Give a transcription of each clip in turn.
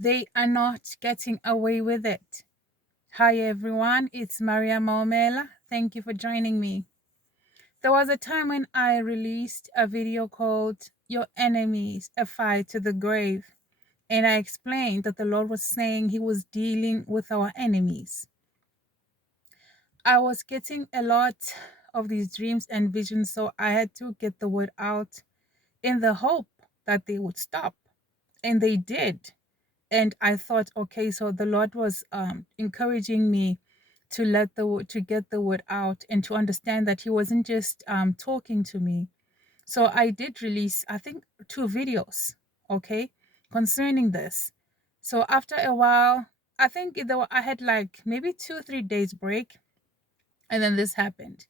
They are not getting away with it. Hi everyone, it's Maria Maumela. Thank you for joining me. There was a time when I released a video called Your Enemies, a Fight to the Grave. And I explained that the Lord was saying He was dealing with our enemies. I was getting a lot of these dreams and visions, so I had to get the word out in the hope that they would stop. And they did. And I thought, okay, so the Lord was encouraging me to to get the word out and to understand that He wasn't just talking to me. So I did release, I think, 2 videos, okay, concerning this. So after a while, I think I had like maybe 2 3 days break, and then this happened.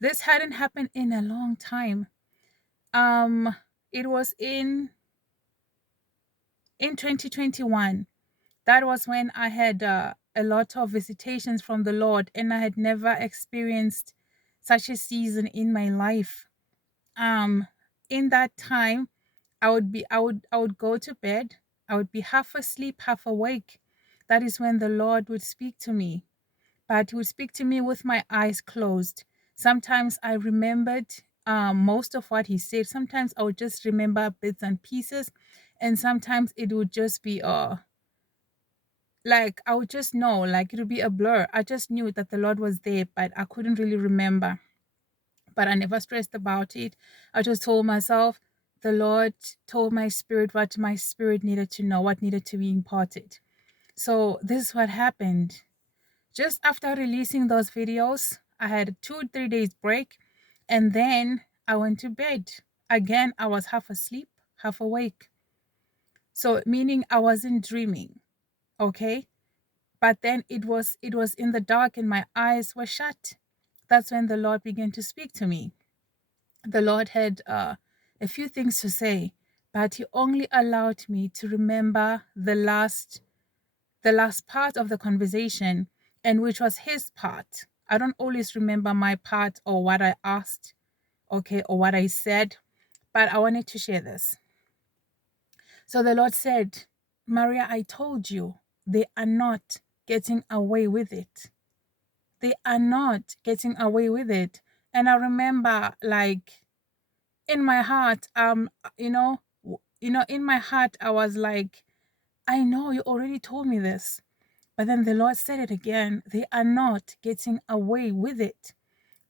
This hadn't happened in a long time. Um, it was in 2021. That was when I had a lot of visitations from the Lord, and I had never experienced such a season in my life. Um, in that time, I would go to bed. I would be half asleep, half awake. That is when the Lord would speak to me, but He would speak to me with my eyes closed. Sometimes I remembered most of what He said. Sometimes I would just remember bits and pieces, and sometimes it would just be like I would just know, like it would be a blur. I just knew that the Lord was there, but I couldn't really remember. But I never stressed about it. I just told myself, the Lord told my spirit what my spirit needed to know, what needed to be imparted. So this is what happened. Just after releasing those videos, I had a 2 3 days break, and then I went to bed. Again, I was half asleep, half awake. So meaning I wasn't dreaming. Okay. But then it was in the dark and my eyes were shut. That's when the Lord began to speak to me. The Lord had a few things to say, but He only allowed me to remember the last part of the conversation, and which was His part. I don't always remember my part or what I asked, okay, or what I said, but I wanted to share this. So the Lord said, Maria, I told you they are not getting away with it. They are not getting away with it. And I remember, like, in my heart, in my heart, I was like, I know you already told me this. But then the Lord said it again. They are not getting away with it.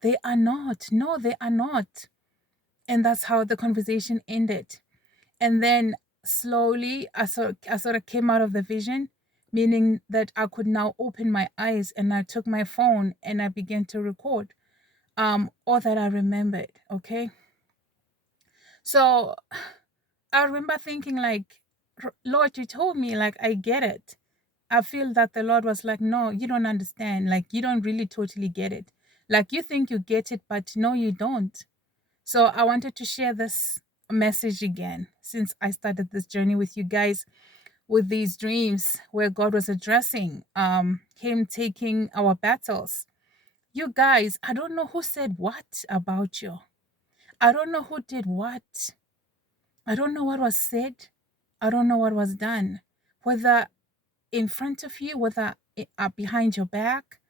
They are not. No, they are not. And that's how the conversation ended. And then slowly, I sort of came out of the vision, meaning that I could now open my eyes, and I took my phone and I began to record all that I remembered. Okay. So I remember thinking, like, Lord, you told me, like, I get it. I feel that the Lord was like, no, you don't understand. Like, you don't really totally get it. Like, you think you get it, but no, you don't. So I wanted to share this message again since I started this journey with you guys with these dreams where God was addressing Him taking our battles. You guys, I don't know who said what about you. I don't know who did what. I don't know what was said. I don't know what was done. Whether in front of you, whether behind your back,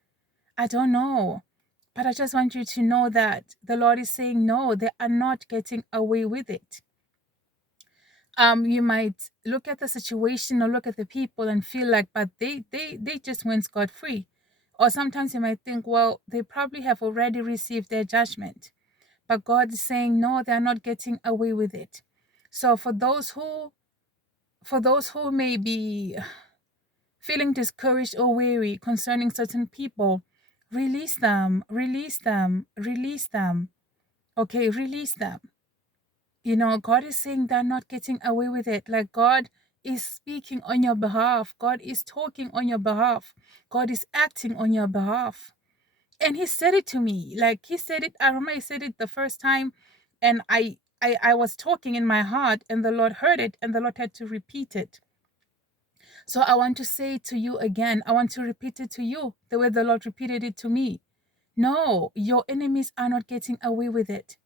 I don't know. But I just want you to know that the Lord is saying, no, they are not getting away with it. You might look at the situation or look at the people and feel like, but they just went scot free. Or sometimes you might think, well, they probably have already received their judgment. But God is saying, no, they are not getting away with it. So for those who may be feeling discouraged or weary concerning certain people, release them, release them, release them. Okay, release them. God is saying they're not getting away with it. Like, God is speaking on your behalf. God is talking on your behalf. God is acting on your behalf. And He said it to me. Like, He said it. I remember He said it the first time, and I was talking in my heart, and the Lord heard it, and the Lord had to repeat it. So I want to say it to you again. I want to repeat it to you the way the Lord repeated it to me. No, your enemies are not getting away with it.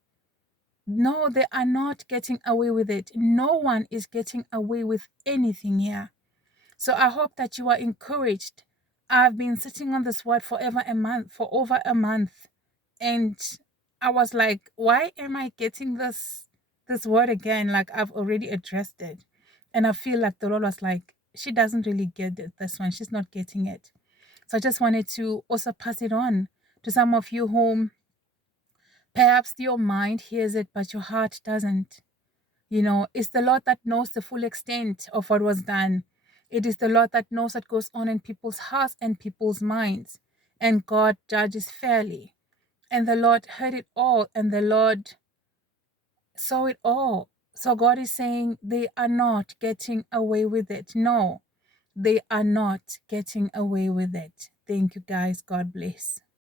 No, they are not getting away with it. No one is getting away with anything here. So I hope that you are encouraged. I've been sitting on this word for over a month. And I was like, why am I getting this word again? Like I've already addressed it. And I feel like the Lord was like, she doesn't really get it, this one. She's not getting it. So I just wanted to also pass it on to some of you whom perhaps your mind hears it, but your heart doesn't. It's the Lord that knows the full extent of what was done. It is the Lord that knows what goes on in people's hearts and people's minds. And God judges fairly. And the Lord heard it all, and the Lord saw it all. So God is saying they are not getting away with it. No, they are not getting away with it. Thank you, guys. God bless.